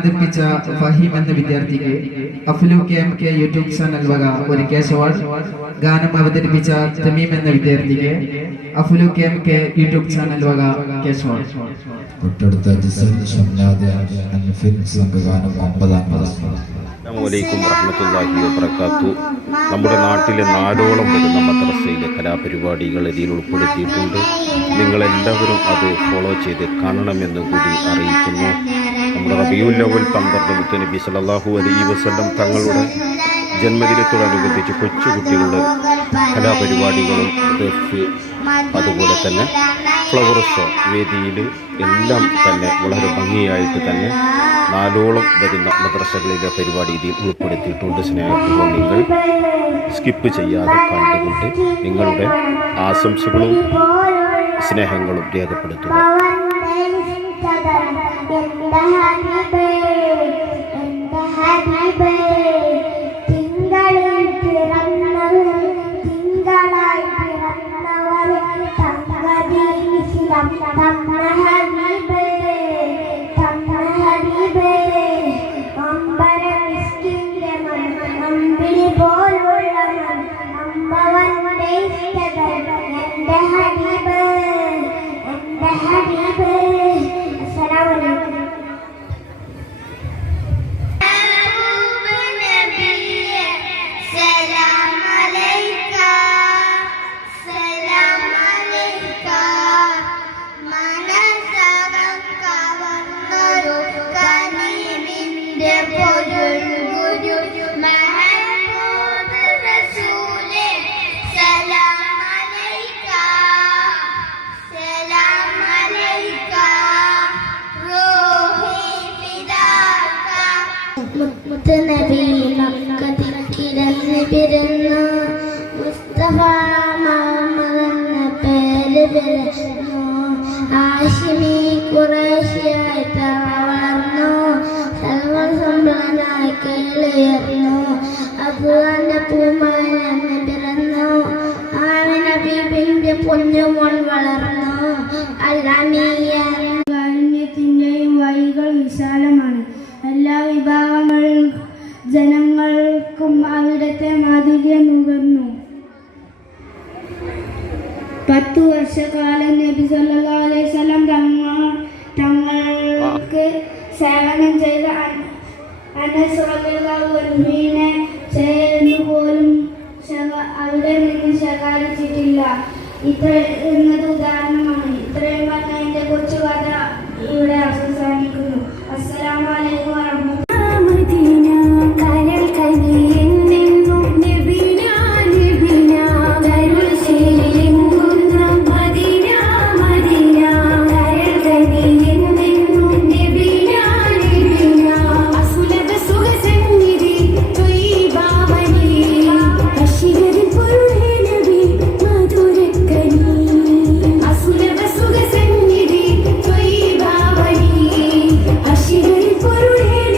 അവതരിപ്പിച്ച ഫഹീം എന്ന വിദ്യാർത്ഥിക്ക് അഫ്ലു KMK യൂട്യൂബ് ചാനൽ വക ഒരു ക്യാഷ് അവാർഡ്. ഗാനം അവതരിപ്പിച്ച തമീം എന്ന വിദ്യാർത്ഥിക്ക് അഫ്ലു KMK യൂട്യൂബ് ചാനൽ വക ക്യാഷ് അവാർഡ്. അസ്സലാമു വറഹ്മത്തുള്ളാഹി വബറകാതുഹു. നമ്മുടെ നാട്ടിലെ 4ഓളം വരുന്ന മദ്രസയിലെ കലാപരിപാടികൾ ഇതിൽ ഉൾപ്പെടുത്തിയിട്ടുണ്ട്. നിങ്ങളെല്ലാവരും അത് ഫോളോ ചെയ്ത് കാണണമെന്ന് കൂടി അറിയിക്കുന്നു. നമ്മുടെ റബീഉൽ അവ്വൽ 12 മുത്തുനബി സല്ലല്ലാഹു അലൈഹി വസല്ലം തങ്ങളുടെ ജന്മദിനത്തോടനുബന്ധിച്ച് കൊച്ചുകുട്ടികളുടെ കലാപരിപാടികളും അതുപോലെ തന്നെ ഫ്ലവർ ഷോ വേദിയിൽ എല്ലാം തന്നെ വളരെ ഭംഗിയായിട്ട് തന്നെ 4ഓളം വരുന്ന മദ്രസകളിലെ പരിപാടി ഇതിൽ ഉൾപ്പെടുത്തിയിട്ടുണ്ട്. സ്നേഹപൂർവ്വം നിങ്ങൾ സ്കിപ്പ് ചെയ്യാതെ കണ്ടുകൊണ്ട് നിങ്ങളുടെ ആശംസകളും സ്നേഹങ്ങളും രേഖപ്പെടുത്തുക. മുത്തുനബി മക്കതിക്കിടന്ന് പിറന്നു, മുസ്തഫ മുഹമ്മദ് എന്ന പേര് പിറന്നു, ഹാഷിമി ഖുറൈശിയായി വളർന്നു, സർവസമ്പന്നനായി കേളിയർന്നു, അബ്ദുല്ലാന്റെ പൂമകൻ എന്ന് പിറന്നു, ആമിന ബീബിന്റെ പൊന്നുമോൻ വളർന്നു. കാരുണ്യത്തിന്റെയും വഴികൾ വിശാലമാണ്. എല്ലാ വിഭാഗങ്ങൾ ജനങ്ങൾക്കും അവിടുത്തെ മാധുര്യം നുകർന്നു. 10 വർഷക്കാലം നബി സല്ലല്ലാഹു അലൈഹി വസല്ലം തങ്ങൾക്ക് സേവനം ചെയ്ത അനസ് റളിയല്ലാഹു അൻഹുവിനെ ചേർന്നു പോലും അവിടെ നിന്ന് ശകാരിച്ചിട്ടില്ല. എന്നത് ഉദാഹരണമാണ്. ഇത്രയും പറഞ്ഞ എൻ്റെ കൊച്ചു കഥ ഇവിടെ അവസാനിക്കുന്നു. അസ്സലാമു അലൈക്കും വറഹ്മത്തുള്ളാഹി. Ashigari Purure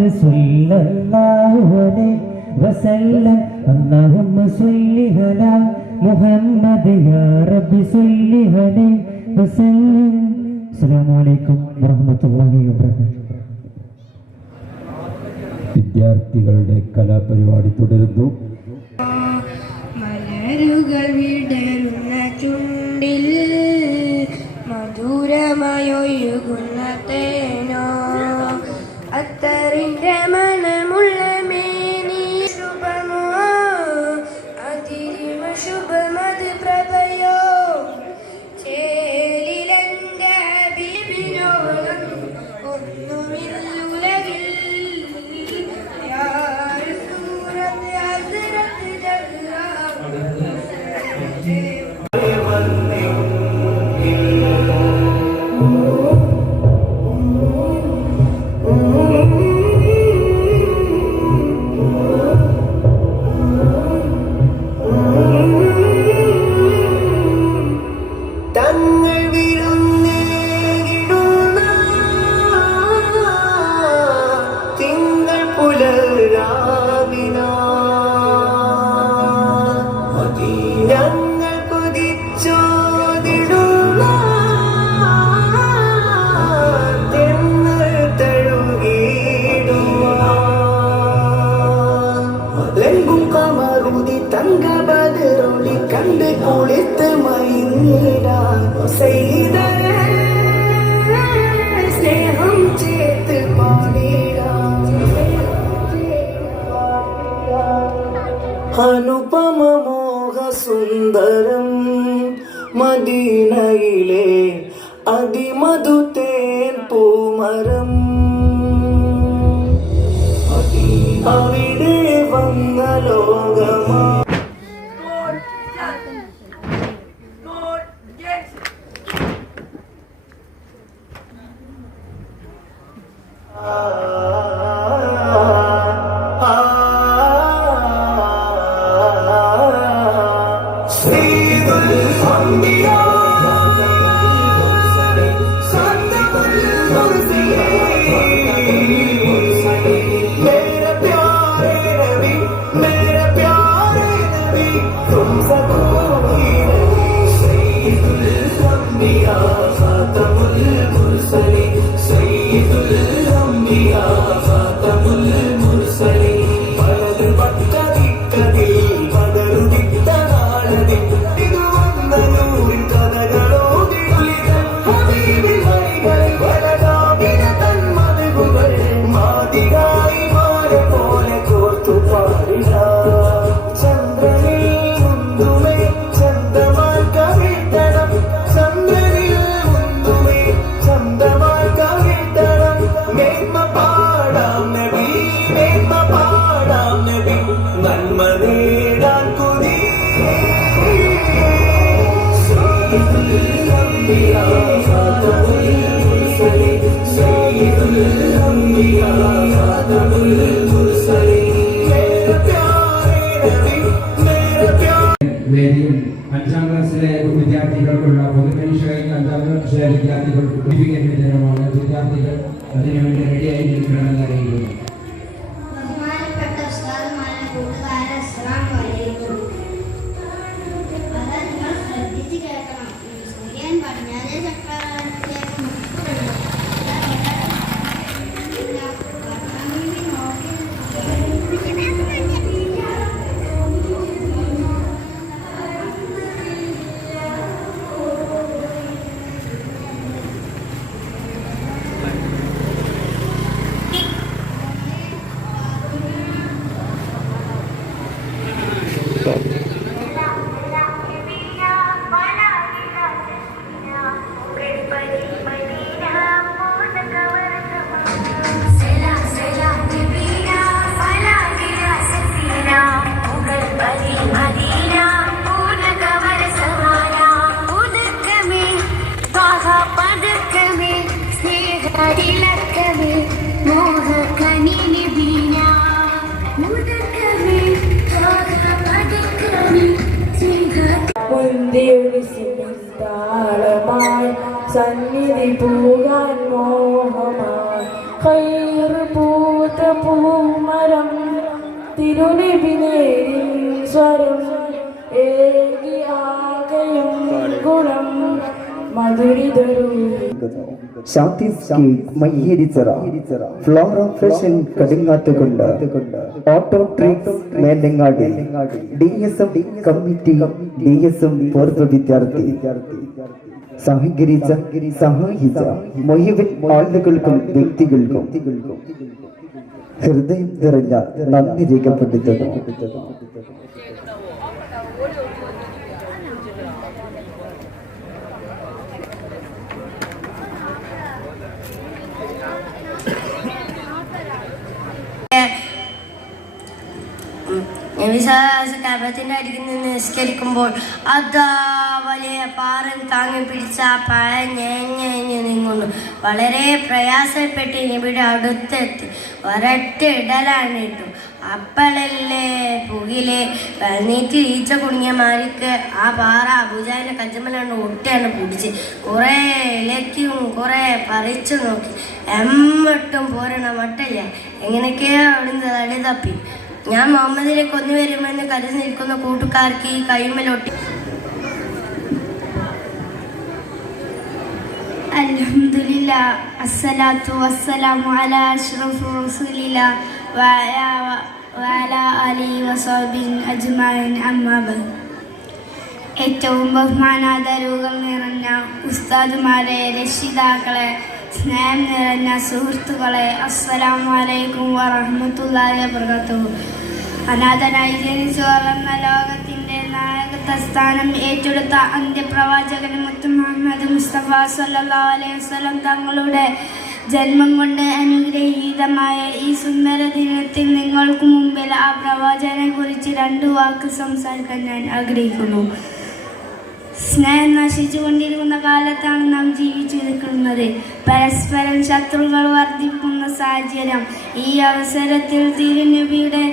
മുഹമ്മദ് സല്ലല്ലാഹു അലൈഹി വസല്ലം അല്ലാഹുമ്മ സ്വല്ലി അലാ മുഹമ്മദ് യാ റബ്ബി സ്വല്ലി അലൈഹി വസല്ലം. അസ്സലാമു അലൈക്കും വറഹ്മത്തുള്ളാഹി വബറകാതുഹു. വിദ്യാർത്ഥികളുടെ കലാപരിപാടി തുടരുന്നു. മലരുകൾ വിടരുന്ന ചുണ്ടിൽ മധുരമായൊഴുകുന്ന തേനോ അത്തറിന്റെ മണമുള്ള മേനി ശുഭമോ അതിരിമ ശുഭമത് പ്രഭയോ ചേലിലെന്റെ ഹബീബിനോളം ഒന്നുമില്ലുലകിൽ യാ റസൂലത്ത് ഹസ്രത്ത് ജല്ലാ കണ്ട് കുളിത്ത് മയങ്ങിടാൻ സ്നേഹം ചേർത്ത് പാടിടാൻ അനുപമമോഹ സുന്ദരം മദീനയിലെ അതിമധു തേൻ പൂമരം അവിടെ വന്ന ലോകമാ വേദിയിൽ 5ാം ക്ലാസ്സിലെ വിദ്യാർത്ഥികൾക്കുള്ള പൊതുപരീക്ഷ കഴിഞ്ഞ 5ാം ക്ലാസ്സിലെ വിദ്യാർത്ഥികൾക്ക് സർട്ടിഫിക്കറ്റ് വിതരണമാണ്. വിദ്യാർത്ഥികൾ അതിനുവേണ്ടി റെഡിയായി നിൽക്കണമെന്ന് അറിയിക്കുന്നു. ബഹുമാനപ്പെട്ട ഉസ്താദുമാരെ കൂട്ടുകാരെ അസ്സലാമു അലൈക്കും. അത് നിങ്ങൾ ശ്രദ്ധിച്ച് കേൾക്കണം. സൂര്യൻ പടിഞ്ഞാറേ ചക്രവാളത്തിലേക്ക് മുട്ടുകൊള്ളും. താളമായി സന്നിധി പൂകാൻ മോഹമായി കയറ് പൂത്ത മധുരി തരൂ. മയ്യേരിച്ചിറ ഫ്ലോറ ഫാഷൻ കടിങ്ങാത്തുകൊണ്ട് auto tricks Melangadi DSM committee DSM പൂർവ്വ വിദ്യാർത്ഥി സഹായിച്ച മുഴുവൻ ആളുകൾക്കും വ്യക്തികൾക്കും ഹൃദയം നിറഞ്ഞ നന്ദി രേഖപ്പെടുത്തുന്നു. കബത്തിന്റെ അടിയിൽ നിന്ന് നിസ്കരിക്കുമ്പോൾ അതാ വലിയ പാറൻ താങ്ങി പിടിച്ച പഴം ഞെഞ്ഞ് നീങ്ങുന്നു. വളരെ പ്രയാസപ്പെട്ട് ഇവിടെ അടുത്തെത്തി ഒരൊറ്റ ഇടലാണ് ഇട്ടു. അപ്പളല്ലേ പുകിലെ നീറ്റ് ഈച്ച കുടുങ്ങിയ മാരിക്ക് ആ പാറ അബുജാന്റെ കഞ്ചമലാണ്ട് ഒട്ടിയാണ് പിടിച്ച് കുറെ ഇലയ്ക്കും കുറെ പറിച്ചു നോക്കി. എമ്മട്ടും പോരണ മട്ടില്ല. എങ്ങനെയൊക്കെയോ അവിടുന്ന് തടി തപ്പി. ഞാൻ മുഹമ്മദിനെ കൊന്നുവരുമെന്ന് കരുതി നിൽക്കുന്ന കൂട്ടുകാർക്ക് ഈ കൈമലൊട്ടി. അൽഹംദുലില്ലാ അസ്സലാത്തു വസ്സലാമു അലാ അഷ്റഫി റസൂലില്ലാ വഅലാ ആലിഹി വസഹ്ബിഹി അജ്മഈൻ അമ്മാ ബഅദ്. ഏറ്റവും ബഹുമാനാദരവുകൾ നിറഞ്ഞ ഉസ്താദുമാരെ, രക്ഷിതാക്കളെ, സ്നേഹം നിറഞ്ഞ സുഹൃത്തുക്കളെ, അസ്സലാമു അലൈക്കും വറഹ്മത്തുള്ളാഹി വബറകാതുഹു. അനാഥനായി ജനിച്ചു വളർന്ന ലോകത്തിന്റെ നായകത്വ സ്ഥാനം ഏറ്റെടുത്ത അന്ത്യപ്രവാചകൻ മുത്ത് മുഹമ്മദ് മുസ്തഫ സല്ലല്ലാഹു അലൈഹി വസല്ലം തങ്ങളുടെ ജന്മം കൊണ്ട് അനുഗ്രഹീതമായ ഈ സുന്ദര ദിനത്തിൽ നിങ്ങൾക്ക് മുമ്പിൽ ആ പ്രവാചകനെ കുറിച്ച് 2 വാക്ക് സംസാരിക്കാൻ ഞാൻ ആഗ്രഹിക്കുന്നു. സ്നേഹം നശിച്ചുകൊണ്ടിരിക്കുന്ന കാലത്താണ് നാം ജീവിച്ചു നിൽക്കുന്നത്. പരസ്പരം ശത്രുക്കൾ വർദ്ധിക്കുന്ന സാഹചര്യം. ഈ അവസരത്തിൽ തിരുനബിയുടെ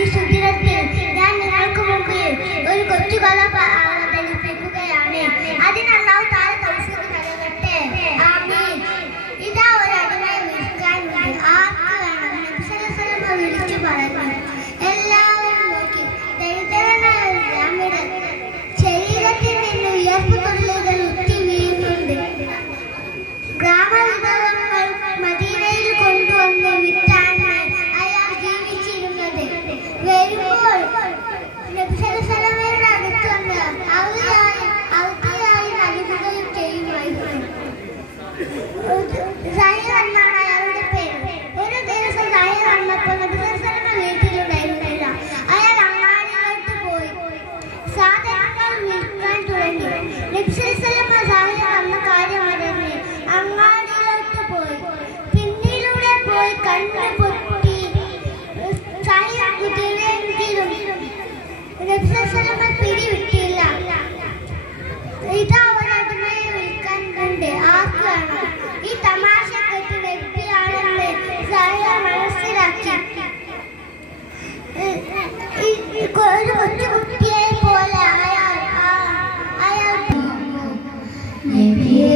ഈ സുദിനത്തിൽ ഞാൻ നിങ്ങൾക്ക് മുമ്പിൽ ഒരു കൊച്ചു കഥ അവതരിപ്പിക്കുകയാണ്. അതിനല്ലാഹു തആല തൗഫീഖ് നൽകട്ടെ. ആമീൻ. ഇതാ ഒരു അടിമയെ വിളിക്കാൻ ആർക്ക് വേണം? നബി സല്ലല്ലാഹു അലൈഹി വസല്ലം വിളിച്ചു പറഞ്ഞു. എല്ലാവരും നോക്കി. ദരിദ്രനായ ഒരു ഗ്രാമീണൻ ശരീരത്തിൽ നിന്ന് വിയർപ്പ് തുള്ളികൾ ഉറ്റി വീഴുന്നുണ്ട്. ഗ്രാമവിഭവങ്ങൾ മദീനയിൽ കൊണ്ടുവന്ന് വിറ്റാണ് അയാൾ ജീവിച്ചിരുന്നത്. വരുമ്പോൾ നബി സല്ലല്ലാഹു അടുത്ത് വന്ന് അവധിയായി നൽകുകയും ചെയ്യുമായിരുന്നു. സഹീർ എന്നാണ് അയാളുടെ പേര്. ഒരു ദിവസം സഹീർ വന്നപ്പോൾ നബി സല്ലല്ലാഹു വീട്ടിലുണ്ടായിരുന്നില്ല. അയാൾ അങ്ങാടിയിലോട്ട് പോയി സാധനങ്ങൾ വിൽക്കാൻ തുടങ്ങി. നബി സല്ലല്ലാഹു സഹീർ വന്ന കാര്യം അറിഞ്ഞ് അങ്ങാടിയിലോട്ട് പോയി. പിന്നിലൂടെ പോയി കണ്ണ് പൊട്ടി സഹീർ കുതിരെങ്കിലും നബി സല്ലല്ലാഹു പിടിവിട്ടില്ല. ഇതാ ഒരു അടിമയെ വിൽക്കാൻ ഉണ്ട്, ആർക്ക് വേണം? ഈ തമാശ കേട്ട് നബിയാണെന്ന് സഹീർ മനസ്സിലാക്കി. ഒരു കൊച്ചു കുട്ടിയെ പോലെ അയാൾ നബിയേ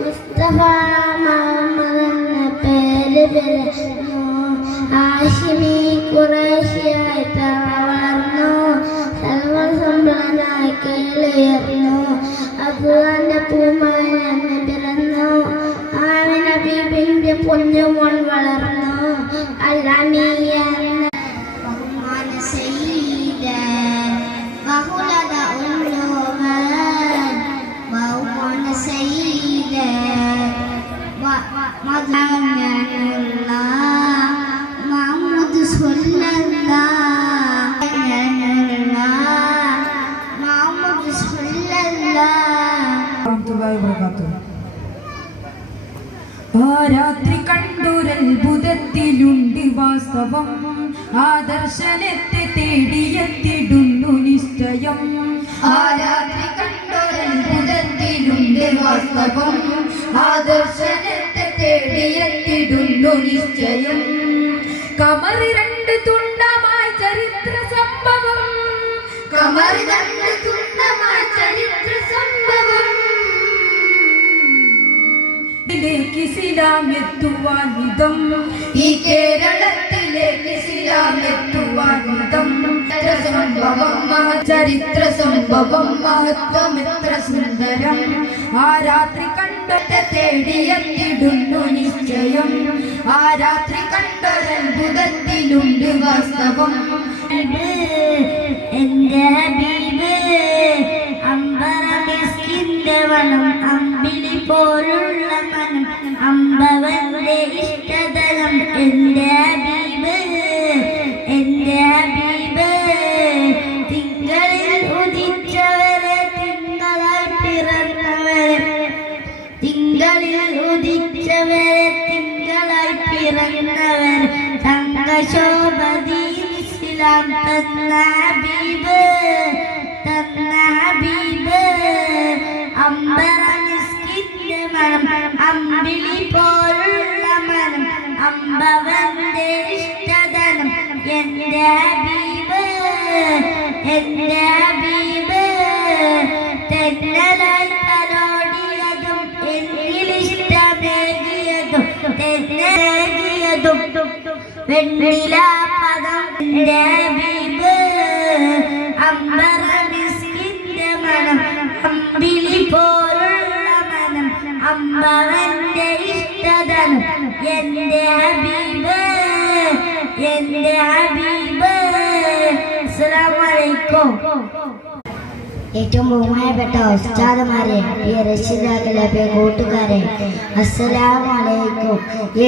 മുസ്തഫ മുഹമ്മദ് എന്ന പേര് വരുന്നു. ഹാഷിമി ഖുറൈശിയായി വളർന്നു. സർവസമ്പന്നനായി കേളിയർന്നു. അബ്ദുല്ലാന്റെ പൂമകൻ പിറന്നു. ആമിന ബീബിന്റെ പൊന്നുമോൻ വളർന്നു. അൽ-അമീയ ബഹുമാന സയ്യിദൻ ബഹുലത ഉല്ലുമൻ ബഹുമാന സയ്യിദൻ മദാനുള്ള മുഹമ്മദ് സ്വല്ലല്ലാഹു മുഹമ്മദ് സ്വല്ലല്ലാഹു. ആ രാത്രി കണ്ടൊരത്ഭുതത്തിലുണ്ട് വാസ്തവം. ആ ദർശനത്തെ തേടിയെത്തിടുന്നു നിശ്ചയം. ആ രാത്രി കണ്ടൊരത്ഭുതത്തിലുണ്ട് വാസ്തവം. ആ ദർശനത്തെ തേടിയെത്തിടുന്നു നിശ്ചയം. കമർ രണ്ട് തുണ്ടമായി ചരിത്ര സംഭവം. കമർ രണ്ട് തുണ്ടമായി ചരിത്ര സംഭവം. ഇസ്ലാമെത്തുവാനിതം ഈ കേരളത്തിലേക്ക് ഇസ്ലാമെത്തുവാനിതം സംഭവം ചരിത്ര സംഭവം മഹത്വമെത്ര സുന്ദരം. ആ രാത്രി കണ്ടൊക്കെ തേടിയെത്തിടുന്നു നിശ്ചയം. ആ രാത്രി കണ്ടൊരത്ഭുതത്തിലുണ്ട് വാസ്തവം. എന്റെ ഹബീബ് അമ്പറ മിസ്കിന്റെ വനം അമ്പിളി പോലുള്ള മനം അമ്പവന്റെ ഇഷ്ടതലം. എന്റെ ഹബീബ് എന്റെ ഹബീബ് തിങ്കളിൽ ഉദിച്ചവരെ തിങ്കളായി പിറന്നവരെ തിങ്കളിൽ ഉദിച്ചവരെ തിങ്കളായി പിറന്നവർ തങ്കശോഭതി ഇസ്ലാം തന്ന ഹബീബ് തന്ന ഹബീബ് അമ്പറ മിസ്കിന്റെ മനം അമ്പിളി പോലുള്ള മനം അമ്പവന്റെ ഇഷ്ടതനം. എന്റെ ഹബീബ് എന്റെ ഹബീബ് തെന്നലായി തലോടിയതും എന്നിലിഷ്ടമേകിയതും തെന്നേകിയതും വെണ്ണിലാപദം. എന്റെ ഹബീബ് അമ്പറ മിസ്കിന്റെ മനം അമ്പിളി പോലുള്ള മനം അമ്പവന്റെ ഇഷ്ടതനം. എന്റെ ഹബീബ് എന്റെ ഹബീബ്. അസ്സലാമു അലൈക്കും. ഏറ്റവും ബഹുമാനപ്പെട്ട ഉസ്താദുമാരെ, പ്രിയ രക്ഷിതാക്കളെ, പ്രിയ കൂട്ടുകാരെ, അസ്സലാമു അലൈക്കും.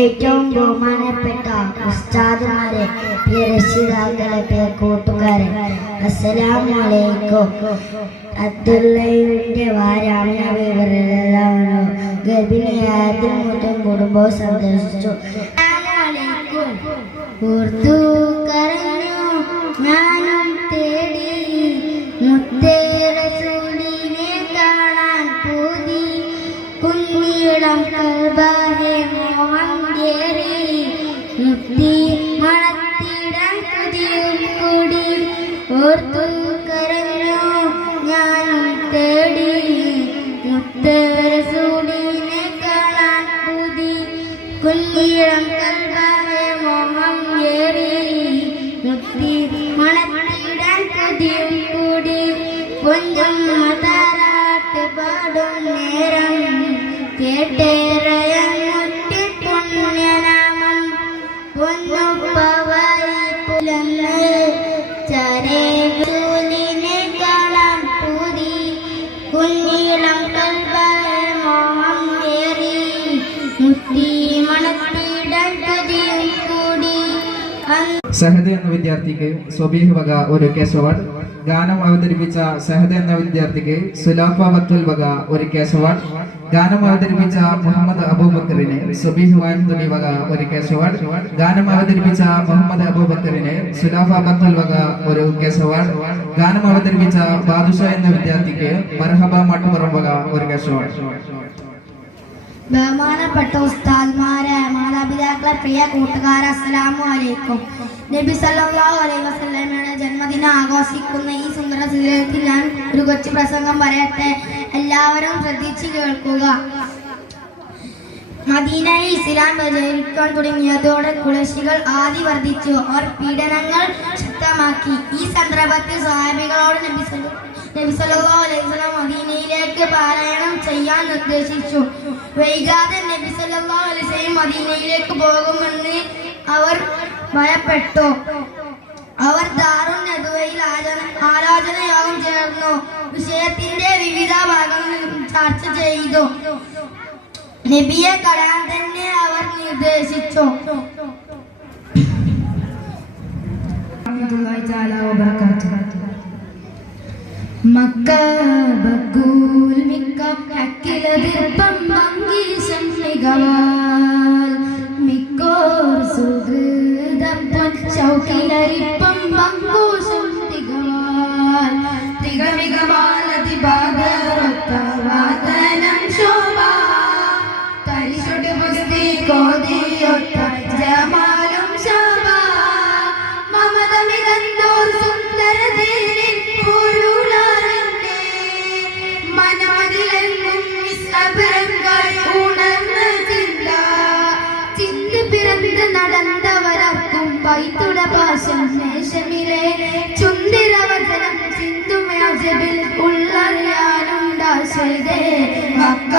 ഏറ്റവും ബഹുമാനപ്പെട്ട ഉസ്താദുമാരെ, പ്രിയ രക്ഷിതാക്കളെ, പ്രിയ കൂട്ടുകാരെ, അസ്സലാമു അലൈക്കും. അബ്ദുള്ളയുടെ വാരാമനവരെല്ലാം ഗർഭിണിയായതിൽ മുതൽ കുടുംബവും സന്ദർശിച്ചു. ഉർദു കരഞ്ഞു ഞാനും തേടി മുത്തേ റസൂലിനെ കാണാൻ പൂതി. കുഞ്ഞിളം കൽബാഹെ മോഹം കേറി മുത്തി മണത്തിടാൻ കൊതിയും കൂടി. ഓർത്തു കരഞ്ഞു ഞാനും തേടി മുത്തേ റസൂലിനെ കാണാൻ പൂതി. കുഞ്ഞിളം കൽബാഹെ മോഹം കേറി മുത്തി മണത്തിടാൻ കൊതിയും കൂടി. പൊന്നും താരാട്ട് പാടും നേരം കേട്ടേറയമുറ്റി പുണ്യനാമം. പൊന്നുപ്പവായി പുലന്ന് ചരേലിനെ കാണാൻ പൂതി. കുഞ്ഞിളം കൽബായ മോഹം ഏറി മുത്തി മണത്തിടാൻ കൊതിയും കൂടി. സഹദ് എന്ന വിദ്യാർത്ഥിക്ക് സ്വബീഹ് വക ഒരു കേസ് അവാർഡ്. ഗാനം അവതരിപ്പിച്ച സഹദ് എന്ന വിദ്യാർത്ഥിക്ക് സുലാഫ വത്തുൽ വക ഒരു കേസ് അവാർഡ്. ഗാനം അവതരിപ്പിച്ച മുഹമ്മദ് അബൂബക്കറിന് സ്വബീഹ് വാൻതുണി വക ഒരു കേസ് അവാർഡ്. ഗാനം അവതരിപ്പിച്ച മുഹമ്മദ് അബൂബക്കറിന് സുലാഫ വത്തുൽ വക ഒരു കേസ് അവാർഡ്. ഗാനം അവതരിപ്പിച്ച ബാദുഷ എന്ന വിദ്യാർത്ഥിക്ക് മർഹബ മട്ടുപുറം വക ഒരു കേസ് അവാർഡ്. ബഹുമാനപ്പെട്ട ഉസ്താദ്മാരെ, മാതാപിതാക്കളെ, പ്രിയ കൂട്ടുകാരെ, അസ്സലാമു അലൈക്കും. നബി സല്ലല്ലാഹു അലൈഹി വസല്ലമയുടെ ജന്മദിനം ആഘോഷിക്കുന്ന ഈ സുന്ദര സുദിനത്തിൽ ഞാൻ ഒരു കൊച്ചു പ്രസംഗം പറയട്ടെ. എല്ലാവരും ശ്രദ്ധിച്ചു കേൾക്കുക. മദീനയിൽ ഇസ്ലാം പ്രചരിക്കാൻ തുടങ്ങിയതോടെ ഖുറൈശികൾ ആദി വർദ്ധിച്ചു. അവർ പീഡനങ്ങൾ ശക്തമാക്കി. ഈ സന്ദർഭത്തിൽ സ്വഹാബികളോട് നബി സല്ലല്ലാഹു അലൈഹി വസല്ലം മദീനയിലേക്ക് പാലായനം ചെയ്യാൻ നിർദ്ദേശിച്ചു. വൈകാതെ നബി സല്ലല്ലാഹു അലൈഹി വസല്ലം മദീനയിലേക്ക് പോകുമെന്ന് അവർ ഭയപ്പെട്ടു. അവർ ദാറുൻ നദ്വയിൽ ആലോചനയോഗം ചേർന്നു. വിഷയത്തിന്റെ വിവിധ ഭാഗങ്ങൾ ചർച്ച ചെയ്തു. നബിയെ കളയാൻ തന്നെ അവർ നിർദ്ദേശിച്ചു. മക്ക ബക്കൂൽ മിക്ക ഹക്കിലതിർപ്പം മങ്കീശം മികവാൽ മിക്കോർ സുഹൃദപ്പൻ ശൗക്കിലരിപ്പം മങ്കൂശം തികവാൽ തികമികവാലതിബാദറൊത്തവാതനം ശോഭ തരിശുട് പുസ്തി കോതിയൊത്ത ജമാലും ശോഭ മമത മികന്തോർ സുന്ദരതേരിൻ പൊരുളാറിന്റെ മനമതിലെങ്ങും നിസ്സബരങ്ങൾ ഉണർന്ന ചിന്ത ചിന്ത പിറന്ന് നടന്നവരർക്കും പൈത്തുട പാശം നേശമിലെ ചുന്ദിരവചനം ചിന്തുമേജബിൽ ഉള്ളറിയാനുണ്ടാശേ മക്ക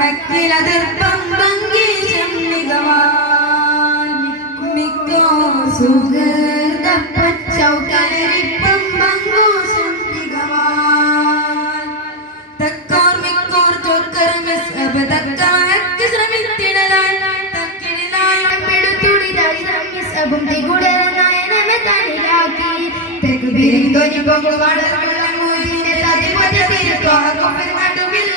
ഹക്കിലതിർപ്പം ഭംഗീശം മികവാൻ മിക്കോ സുഹൃദപ്പൻ ശൗകര്യരിപ്പം മങ്കൂശം തികവാൻ തക്കോർ മിക്കോർ ചോർക്കർ മിസ്അബ് തക്കാക്ക് ശ്രമിത്തിടലാൻ തക്കിടിലായ പെടുത്തുടി ദരിദ്രം മിസ്അബും തികുടേ നയനമെ തനിലാക്കി തെക്കുബിരിൻ തൊനി പോകുവാട് മൂജിന്റെ സതിപതി തിരുത്തോഹും നടുവിൽ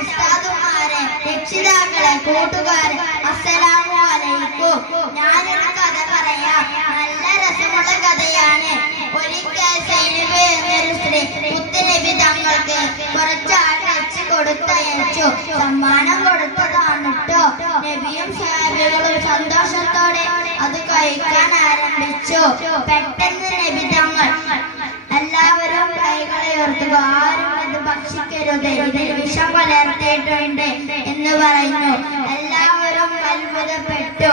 ഉസ്താദുമാരെ, രക്ഷിതാക്കളെ, കൂട്ടുകാരെ, അസ്സലാമു അലൈക്കും. ഞാനൊരു കഥ പറയാം. നല്ല രസമുള്ള കഥയാണ്. ഒരിക്കൽ സൈനബ് എന്നൊരു സ്ത്രീ മുത്തുനബി തങ്ങൾക്ക് കുറച്ചാൾ വെച്ച് കൊടുത്തയച്ചു. സമ്മാനം കൊടുത്തതാണ് ട്ടോ. നബിയും സഹാബികളും സന്തോഷത്തോടെ അത് കഴിക്കാൻ ആരംഭിച്ചു. പെട്ടെന്ന് നബി തങ്ങൾ എല്ലാവരും കൈകളെ ഉയർത്തുക, ആരും ഇത് ഭക്ഷിക്കരുത്, ഇതിൽ വിഷം കലർത്തിയിട്ടുണ്ട് എന്ന് പറഞ്ഞു. എല്ലാവരും അത്ഭുതപ്പെട്ടു.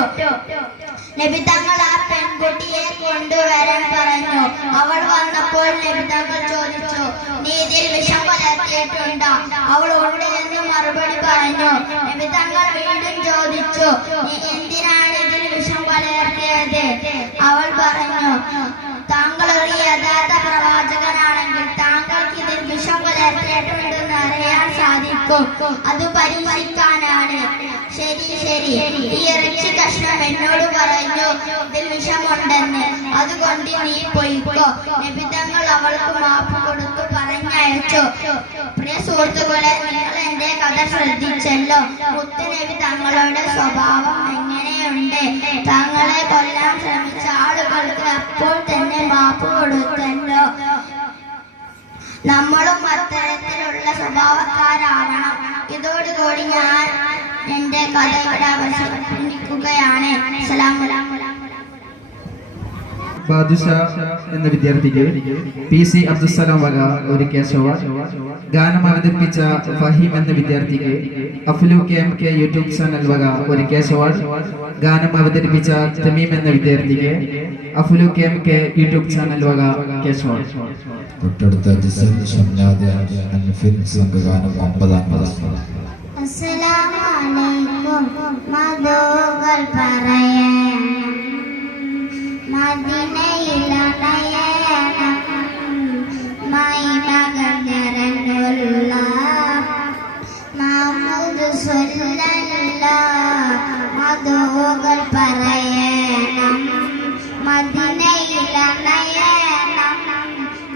നബി തങ്ങൾ ആ പെൺകുട്ടിയെ കൊണ്ടുവരാൻ പറഞ്ഞു. അവൾ വന്നപ്പോൾ നബി തങ്ങൾ ചോദിച്ചു, നീ ഇതിൽ വിഷം കലർത്തിയിട്ടുണ്ടോ? അവൾ ഉള്ളിൽ നിന്ന് മറുപടി പറഞ്ഞു. നബി തങ്ങൾ വീണ്ടും ചോദിച്ചു, നീ എന്തിനാണ് ഇതിൽ വിഷം കലർത്തിയത്? അവൾ പറഞ്ഞു, താങ്കൾ ഒരു യഥാർത്ഥ പ്രവാചകനാണെങ്കിൽ താങ്കൾക്ക് ഇതിൽ വിഷം കലർത്തിയിട്ടുണ്ടെന്ന് അറിയാൻ സാധിക്കും. അത് പരീക്ഷിക്കാനാണ്. ശരി ശരി, ഈ ഇറച്ചി കഷ്ണം എന്നോട് പറഞ്ഞു ഇതിൽ വിഷമുണ്ടെന്ന്, അതുകൊണ്ട് നീ പോയിക്കോ. നബിതങ്ങൾ അവൾക്ക് മാപ്പ് കൊടുത്തു പറഞ്ഞയച്ചു. പ്രിയ സുഹൃത്തുക്കളെ, നിങ്ങൾ എന്റെ കഥ ശ്രദ്ധിച്ചല്ലോ. മുത്തുനബി തങ്ങളുടെ സ്വഭാവം എങ്ങനെയുണ്ട്? തങ്ങളെ കൊല്ലാൻ ശ്രമിച്ച ആളുകൾക്ക് അപ്പോൾ തന്നെ മാപ്പ് കൊടുത്തല്ലോ. നമ്മളും അത്തരത്തിലുള്ള സ്വഭാവക്കാരാവണം. ഇതോടുകൂടി ഞാൻ എന്റെ കഥ ഇവിടെ അവസാനിപ്പിക്കുകയാണ്. അസ്സലാമു അലൈക്കും. ബാദുഷാ എന്ന വിദ്യാർത്ഥിക്ക് PC അബ്ദുസ്സലാം വക ഒരു കേശവ, ഗാനം അവതരിപ്പിച്ച ഫഹീം എന്ന വിദ്യാർത്ഥിക്ക് അഫ്ലു KMK യൂട്യൂബ് ചാനൽ വക ഒരു കേശവ, ഗാനം അവതരിപ്പിച്ച തമീം എന്ന വിദ്യാർത്ഥിക്ക് അഫ്ലു KMK യൂട്യൂബ് ചാനൽ വക കേശവ. തൊട്ടടുത്ത സംഘഗാനം 9ാം ക്ലാസ്. അസ്സലാമു അലൈക്കും. മധുകൾ പറയാൻ മദീനയിലണയണം മൈമകഞ്ഞരനുള്ള മുഹമ്മദ് സ്വല്ലല്ലാഹ്. മധുകൾ പറയണം മദീനയിലണയണം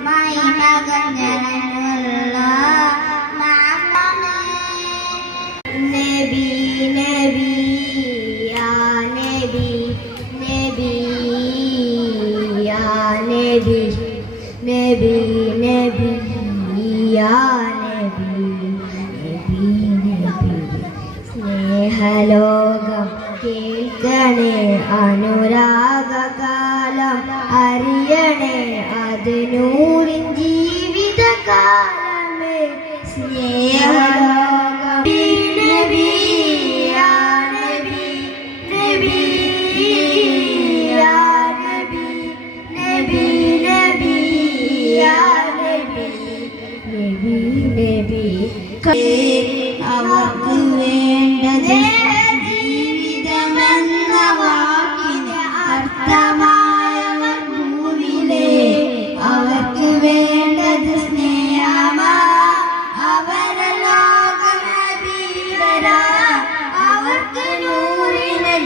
മൈമകഞ്ഞരനുള്ള നബി നബി യാ നബി നബി യാ നബി നബി നബി യാ നബി നബി നബി. സ്നേഹലോകം കേൾക്കണേ, അനുരാഗകാലം അറിയണേ, അതിനൂറിൻ ജീവിതകാലമേ. സ്നേഹ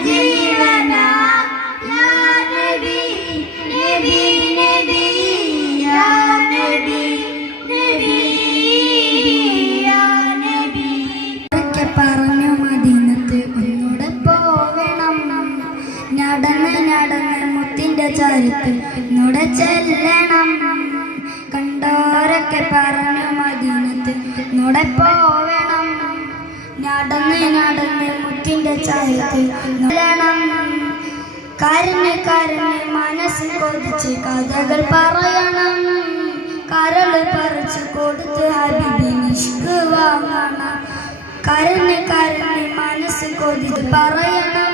ജീവന യാ നബി നബി നബി യാ നബി നബി യാ നബി ഒക്കെ പറഞ്ഞു മദീനത്ത് ഒന്നുകൂടെ പോകണം നടന്ന് നടന്ന് മുത്തിന്റെ ചരിത്ത് ഒന്നുകൂടെ ചെല്ലണം കണ്ടോരൊക്കെ പറഞ്ഞു മദീനത്ത് ഒന്നുകൂടെ പോകണം നടന്ന് നടന്ന് മുത്തിന്റെ ചരിത്ത് ചെല്ലണം കരഞ്ഞ് കരഞ്ഞ് മനസ്സ് കൊതിച്ച് കഥകൾ പറയണം കരള് പറിച്ച് കൊടുത്ത് ഹബീബിന് ഇഷ്ക് വാങ്ങണം കരഞ്ഞ് കരഞ്ഞ് മനസ്സ് കൊതിച്ച് പറയണം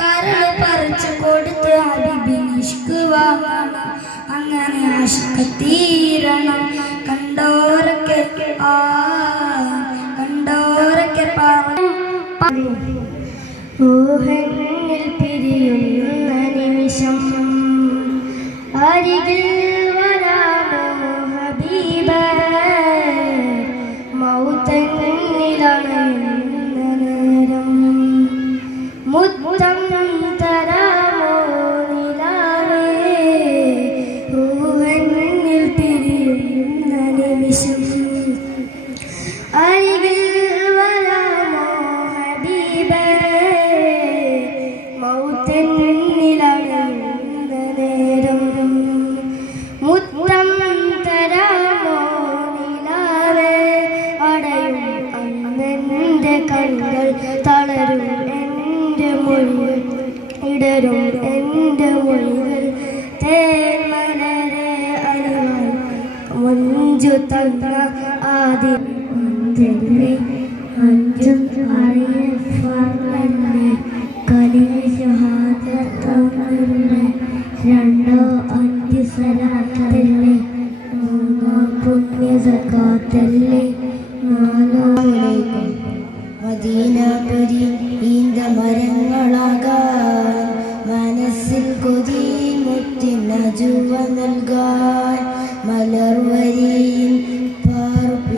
കരള് പറിച്ച് കൊടുത്ത് ഹബീബിന് ഇഷ്ക് വാങ്ങണം അങ്ങനെ ആശിക്ക് തീരണം കണ്ടോരൊക്കെ കണ്ടോരൊക്കെ പറഞ്ഞു ഊഹന്നിൽ പിരിയുന്ന നിമിഷം അരികിൽ വരാമോ ഹബീബേ മൗതന്നിലണയുന്ന നേരം മുത്തം തരാമോ നിലാവേ ഊഹന്നിൽ പിരിയുന്ന നിമിഷം അരികിൽ വരാമോ ഹബീബേ മൗതന്നിലണയുന്ന നേരം മുത്തം തരാമോ നിലാവേ അടയും അന്നെൻ്റെ കണ്ണുകൾ തളരും എൻ്റെ മൊഴികൾ ഇടരും എൻ്റെ മൊഴികൾ തേന്മലരെ അറിവാൻ മഞ്ജു തന്ന ആദ്യം അഞ്ചും അറിയല്ലേ കലിമ ഷഹാദത്തല്ലേ രണ്ടോ അഞ്ച് സലാത്തല്ലേ മൂന്നോ പുണ്യ സകാത്തല്ലേ നാലോ മദീനപുരി ഈന്ത മരങ്ങളാകാൻ മനസ്സിൽ കൊതി മുത്തിന ജുവ നൽകാൻ മലർവരിയിൽ പാർപ്പി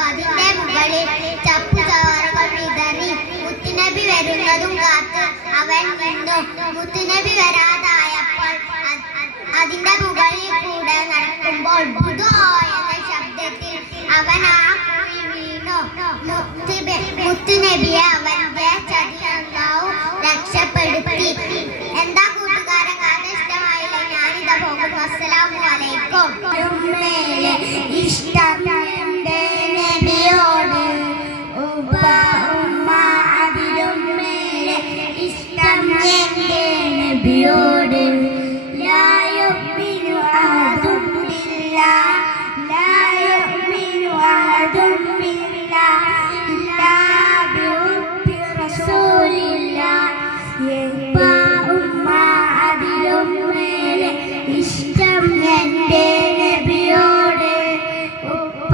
അതിന്റെ മുകളിൽ ചപ്പുചവറുകൾ വിതറി മുത്തുനബി വരുന്നതും കാത്ത് അവൻ നിന്നു മുത്തുനബി വരാതായപ്പോൾ അതിന്റെ മുകളിൽ കൂടെ നടക്കുമ്പോൾ ബുധോ എന്ന ശബ്ദത്തിൽ അവൻ ആ കുഴി വീണു മുത്തുനബിയെ അവന്റെ ചതിയാവും രക്ഷപ്പെടുത്തി. എന്താ കൂട്ടുകാരൻ കഥ ഇഷ്ടമായില്ല? ഞാനിതാ പോകുന്നു. അസ്സലാമു അലൈക്കും. ഇഷ്ടം എന്റെ നബിയോട് ഉപ്പ ഉമ്മ അതിലും മേലെ ഇഷ്ടം എന്റെ നബിയോട് ലാ യുഅ്മിനു അഹദും ബില്ലാഹ് ലാ യുഅ്മിനു അഹദും ബില്ലാഹ് ഇല്ലാ ബിഹുബ്ബി റസൂലില്ലാഹ് ഉപ്പ ഉമ്മ അതിലും മേലെ ഇഷ്ടം എന്റെ നബിയോട് ഉപ്പ